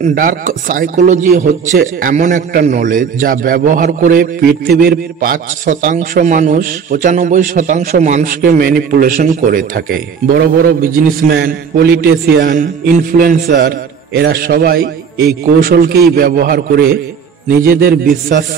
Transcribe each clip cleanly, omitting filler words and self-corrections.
Dark psychology হচ্ছে এমন একটা নলেজ যা ব্যবহার করে পৃথিবীর 5% মানুষ 95% মানুষকে ম্যানিপুলেশন করে থাকে। বড় বড় বিজনেসম্যান, পলিটিশিয়ান, ইনফ্লুয়েন্সার এরা সবাই এই কৌশলকেই ব্যবহার করে নিজেদের বিশ্বাস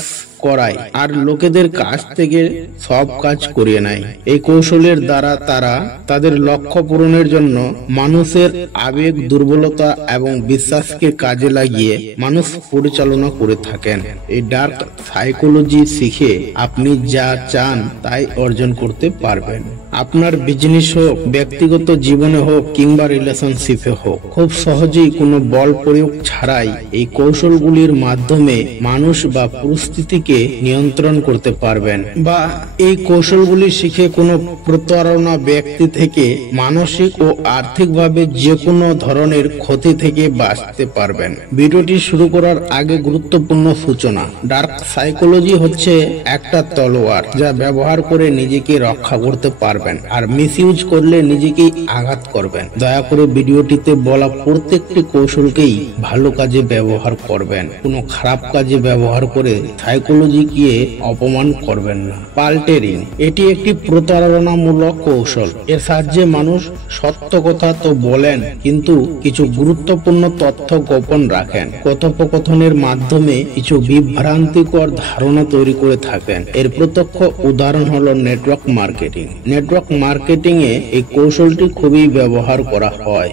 করায় আর লোকেদের কাছ থেকে সব কাজ করিয়ে নেয়। এই কৌশলের দ্বারা তারা তাদের লক্ষ্য পূরণের জন্য মানুষের আবেগ, দুর্বলতা এবং বিশ্বাসকে কাজে লাগিয়ে মানুষ পরিচালনা করে থাকেন। এই ডার্ক সাইকোলজি শিখে আপনি যা চান তাই অর্জন করতে পারবেন। আপনার বিজনেস হোক, ব্যক্তিগত জীবনে হোক কিংবা রিলেশনশিপে হোক, খুব সহজেই কোনো বল প্রয়োগ ছাড়াই এই কৌশলগুলির মাধ্যমে মানুষ বা পরিস্থিতিকে নিয়ন্ত্রণ করতে পারবেন, বা এই কৌশলগুলি শিখে কোনো প্রতারণা ব্যক্তি থেকে মানসিক ও আর্থিকভাবে যে কোনো ধরনের ক্ষতি থেকে বাঁচতে পারবেন। ভিডিওটি শুরু করার আগে গুরুত্বপূর্ণ সূচনা। ডার্ক সাইকোলজি হচ্ছে একটা তলোয়ার যা ব্যবহার করে নিজেকে রক্ষা করতে পারবেন, আর মিসইউজ করলে নিজেকেই আঘাত করবেন। দয়া করে ভিডিওটিতে বলা প্রত্যেকটি কৌশলকেই ভালো কাজে ব্যবহার করবেন, কোনো খারাপ কাজে ব্যবহার করে সাইকোলজিকে অপমান করবেন না। পাল্টেরিং এটি একটি প্রতারণামূলক কৌশল। এর সাহায্যে মানুষ সত্য কথা তো বলেন, কিন্তু কিছু গুরুত্বপূর্ণ তথ্য গোপন রাখেন। কথোপকথনের মাধ্যমে কিছু বিভ্রান্তিকর ধারণা তৈরি করে থাকেন। এর প্রত্যক্ষ উদাহরণ হলো নেটওয়ার্ক মার্কেটিং। নেটওয়ার্ক মার্কেটিং এ এই কৌশলটি খুবই ব্যবহার করা হয়।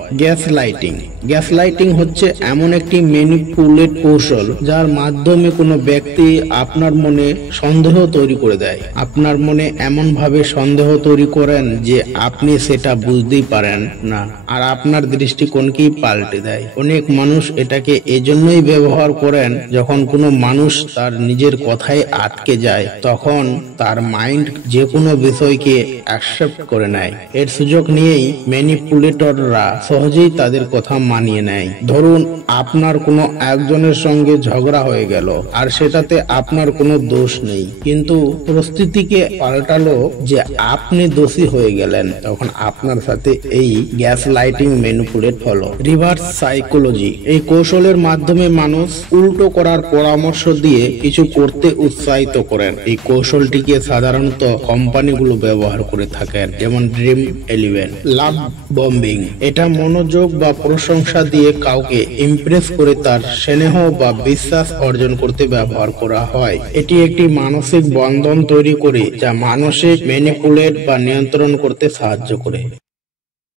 গ্যাস লাইটিং হচ্ছে এমন একটি ম্যানিপুলেট কৌশল যার মাধ্যমে কোনো ব্যক্তি আপনার মনে সন্দেহ তৈরি করে দেয়। আপনার মনে এমন ভাবে সন্দেহ তৈরি করেন যে আপনি সেটা বুঝতেই পারেন না, আর আপনার দৃষ্টিকোণকেই পাল্টে দেয়। অনেক মানুষ এটাকে এজন্যই ব্যবহার করেন, যখন কোনো মানুষ তার নিজের কথায় আটকে যায় তখন তার মাইন্ড যে কোনো বিষয়কে অ্যাকসেপ্ট করে নেয়। এর সুযোগ নিয়েই ম্যানিপুলেটররা সহজেই তাদের কথা মানিয়ে নেয়। ধরুন, আপনার কোনো একজনের সঙ্গে ঝগড়া হয়ে গেল আর সেটাতে আপনার কোনো দোষ নেই, কিন্তু পরিস্থিতিকে পাল্টালো যে আপনি দোষী হয়ে গেলেন। তখন আপনার সাথে এই গ্যাস লাইটিং ম্যানিপুলেট হলো। রিভার্স সাইকোলজি এই কৌশলের মাধ্যমে মানুষ উল্টো করার পরামর্শ দিয়ে কিছু করতে উৎসাহিত করেন। এই কৌশলটিকে সাধারণত কোম্পানিগুলো ব্যবহার করে থাকেন, যেমন ড্রিম 11। লাভ বম্বিং এটা মনোযোগ বা প্রশংসা দিয়ে কাউকে ইমপ্রেস করে তার স্নেহ বা বিশ্বাস অর্জন করতে ব্যবহার করা হয়। এটি একটি মানসিক বন্ধন তৈরি করে যা মানসিক ম্যানিপুলেট বা নিয়ন্ত্রণ করতে সাহায্য করে।